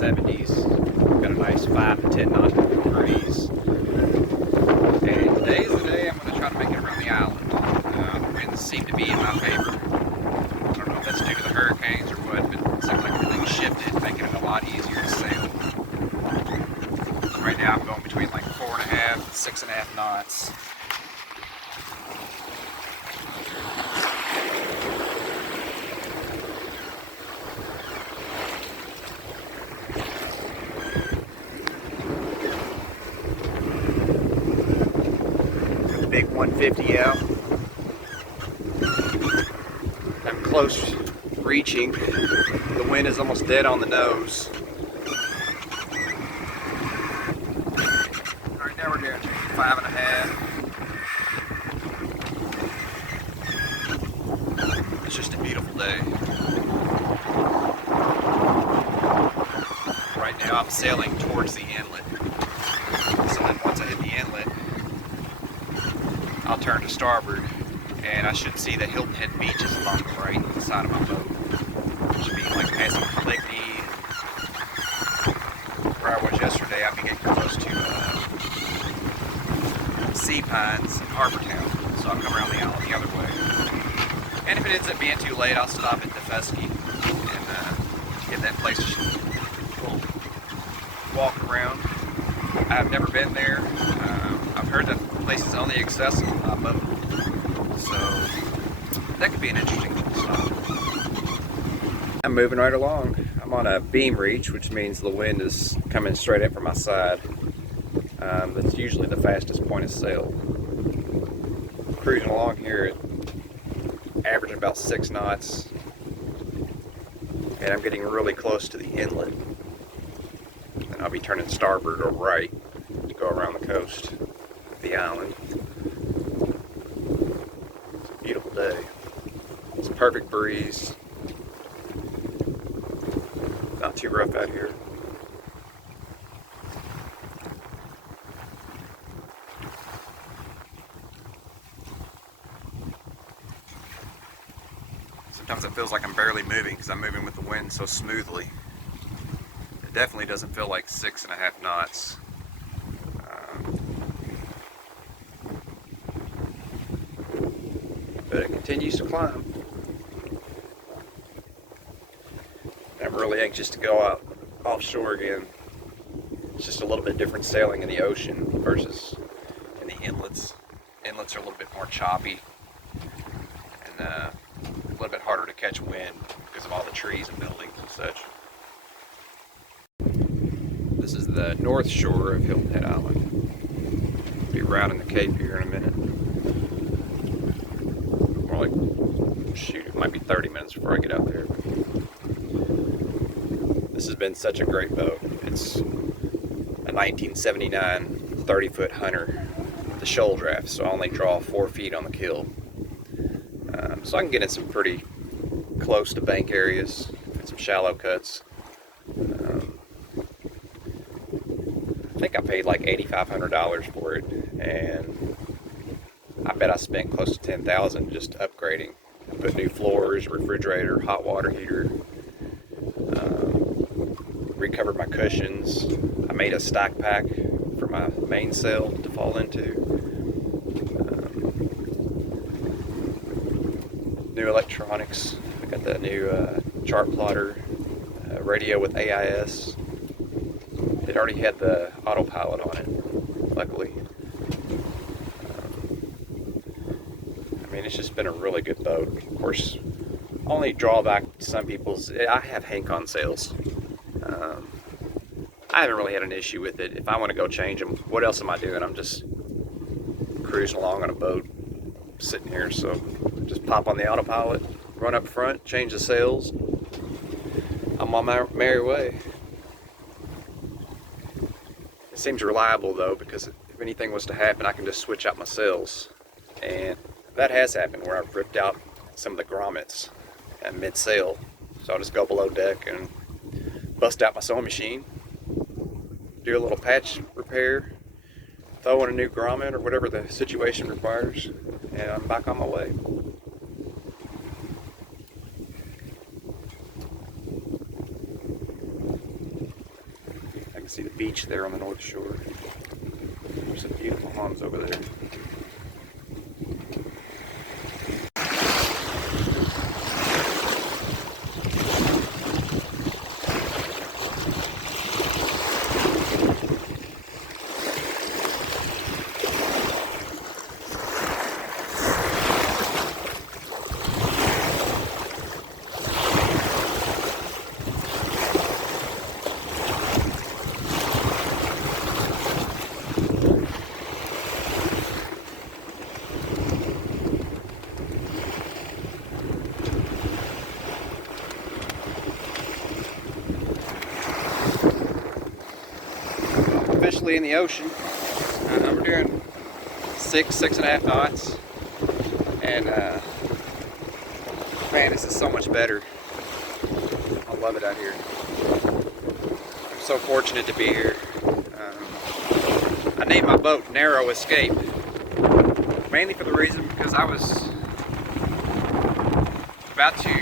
70s. Got a nice 5 to 10 knot breeze. And today is the day I'm going to try to make it around the island. The winds seem to be in my favor. I don't know if that's due to the hurricanes or what, but it seems like everything shifted, making it a lot easier to sail. Right now I'm going between like 4.5 and 6.5 knots. Big 150 out. I'm close reaching. The wind is almost dead on the nose. Alright, now we're doing 5.5. It's just a beautiful day. Right now I'm sailing towards the inlet. So then once I hit the inlet, I'll turn to starboard, and I should see the Hilton Head beaches along the right side of my boat. It should be like passing Caligny. Where I was yesterday, I'll be getting close to Sea Pines and Harbor Town, so I'll come around the island the other way. And if it ends up being too late, I'll stop at Defusky and get that place a little walk around. I've never been there. I've heard that the place is only accessible by boat, so that could be an interesting little stop. I'm moving right along. I'm on a beam reach, which means the wind is coming straight in from my side. That's usually the fastest point of sail. Cruising along here at average about 6 knots, and I'm getting really close to the inlet. And I'll be turning starboard or right to go around the coast of the island. It's a beautiful day. It's a perfect breeze. Not too rough out here. Sometimes it feels like I'm barely moving because I'm moving with the wind so smoothly. It definitely doesn't feel like 6.5 knots. But it continues to climb. I'm really anxious to go out offshore again. It's just a little bit different sailing in the ocean versus in the inlets. Inlets are a little bit more choppy and a little bit harder to catch wind because of all the trees and buildings and such. This is the north shore of Hilton Head Island. I'll be rounding the cape here in a minute. More like, shoot, it might be 30 minutes before I get out there. This has been such a great boat. It's a 1979 30-foot Hunter with a shoal draft, so I only draw 4 feet on the keel. So I can get in some pretty close to bank areas and some shallow cuts. I think I paid like $8,500 for it, and I bet I spent close to $10,000 just upgrading. I put new floors, refrigerator, hot water heater, recovered my cushions. I made a stack pack for my mainsail to fall into. New electronics. I got the new chart plotter, radio with AIS. It already had the autopilot on it, luckily. I mean, it's just been a really good boat. Of course, only drawback to some people's, I have hang-on sails. I haven't really had an issue with it. If I want to go change them, what else am I doing? I'm just cruising along on a boat, sitting here, so just pop on the autopilot, run up front, change the sails. I'm on my merry way. It seems reliable though, because if anything was to happen, I can just switch out my sails. And that has happened where I've ripped out some of the grommets at mid-sail. So I'll just go below deck and bust out my sewing machine, do a little patch repair, throw in a new grommet or whatever the situation requires, and I'm back on my way. See the beach there on the north shore. There's some beautiful homes over there. Officially in the ocean. We're doing 6.5 knots, and man, this is so much better. I love it out here. I'm so fortunate to be here. I named my boat Narrow Escape, mainly for the reason because I was about to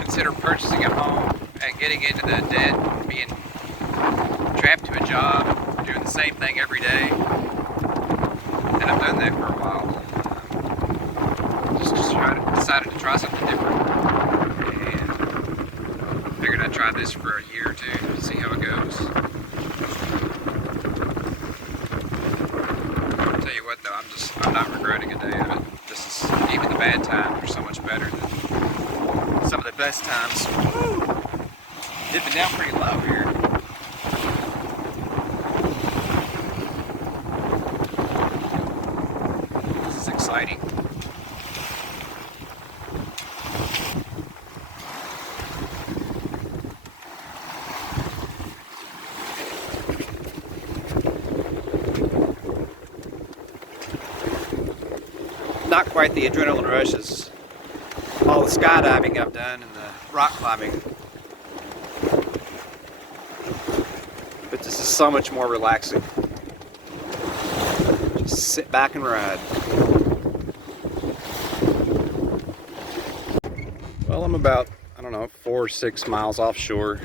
consider purchasing a home and getting into the debt, being trapped to a job, doing the same thing every day, and I've done that for a while. Decided to try something different, and figured I'd try this for a year or two to see how it goes. I'll tell you what though, I'm not regretting a day of it. This is, even the bad times are so much better than some of the best times. Woo! Dipping down pretty low here. Exciting. Not quite the adrenaline rush as all the skydiving I've done and the rock climbing, but this is so much more relaxing. Just sit back and ride. Well, I'm about, I don't know, 4 or 6 miles offshore.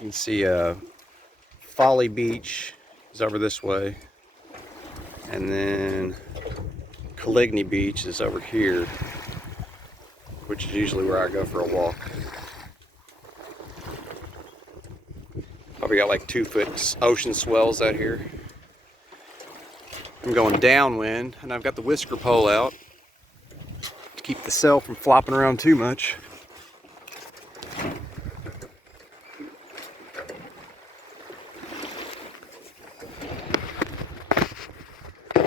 You can see Folly Beach is over this way, and then Caligny Beach is over here, which is usually where I go for a walk. Probably got like 2-foot ocean swells out here. I'm going downwind, and I've got the whisker pole out to keep the sail from flopping around too much.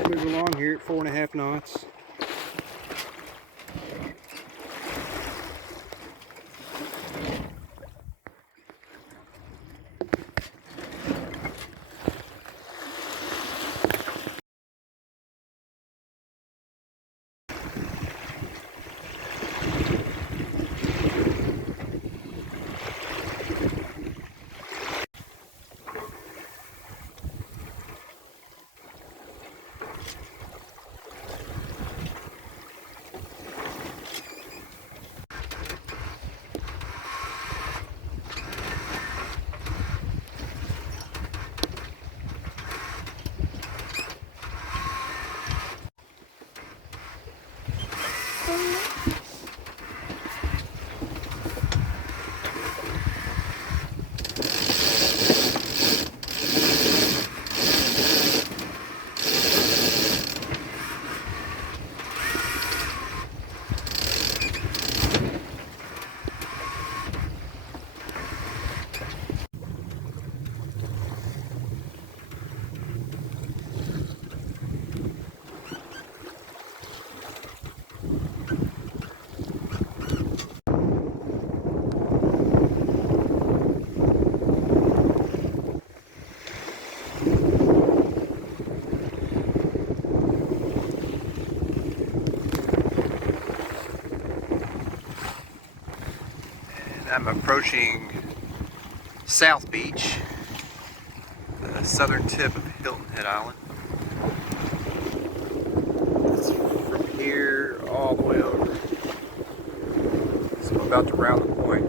Move along here at 4.5 knots. I'm approaching South Beach, the southern tip of Hilton Head Island. It's from here all the way over. So I'm about to round the point.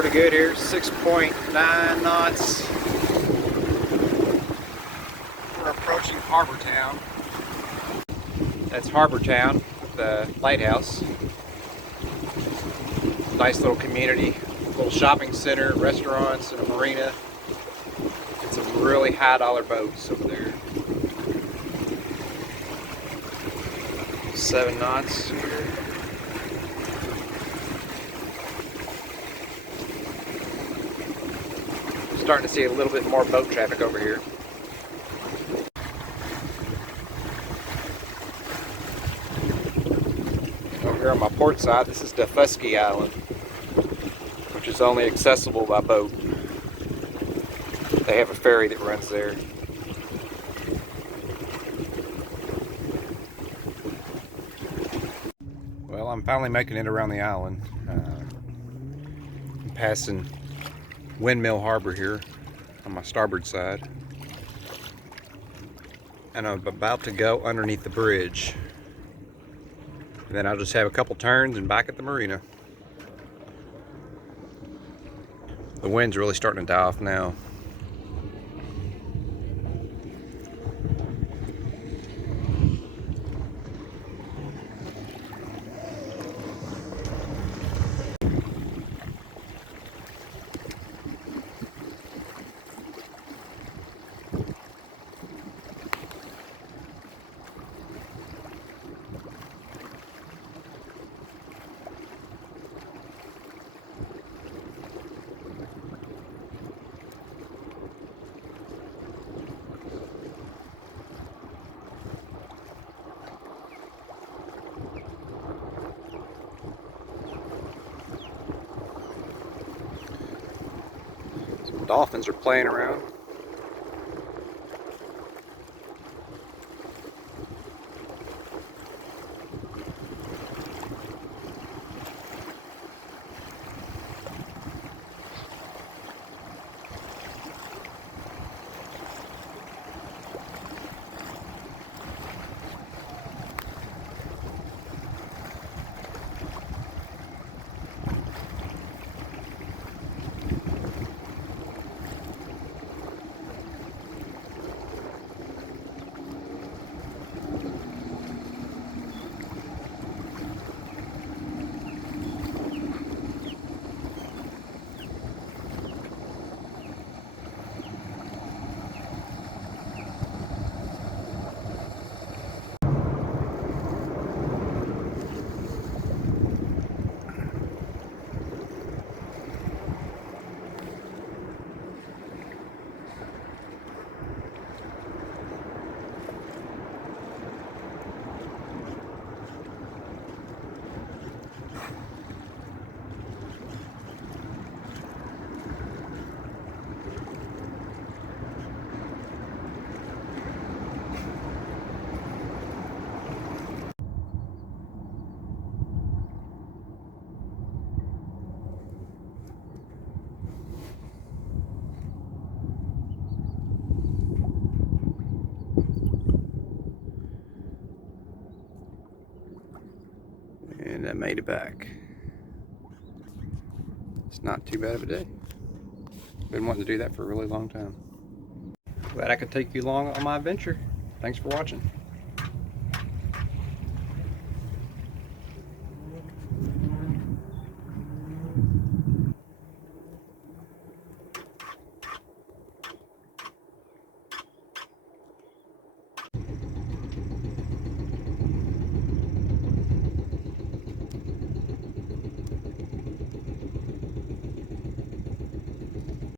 pretty good here, 6.9 knots. We're approaching Harbor Town. That's Harbor Town, the lighthouse. Nice little community, little shopping center, restaurants, and a marina. And some really high dollar boats over there. 7 knots here. Starting to see a little bit more boat traffic over here. Over here on my port side, this is Defusky Island, which is only accessible by boat. They have a ferry that runs there. Well, I'm finally making it around the island. I'm passing Windmill Harbor here on my starboard side, and I'm about to go underneath the bridge, and then I'll just have a couple turns and back at the marina. The wind's really starting to die off now. Dolphins are playing around. And I made it back. It's not too bad of a day. Been wanting to do that for a really long time. Glad I could take you along on my adventure. Thanks for watching.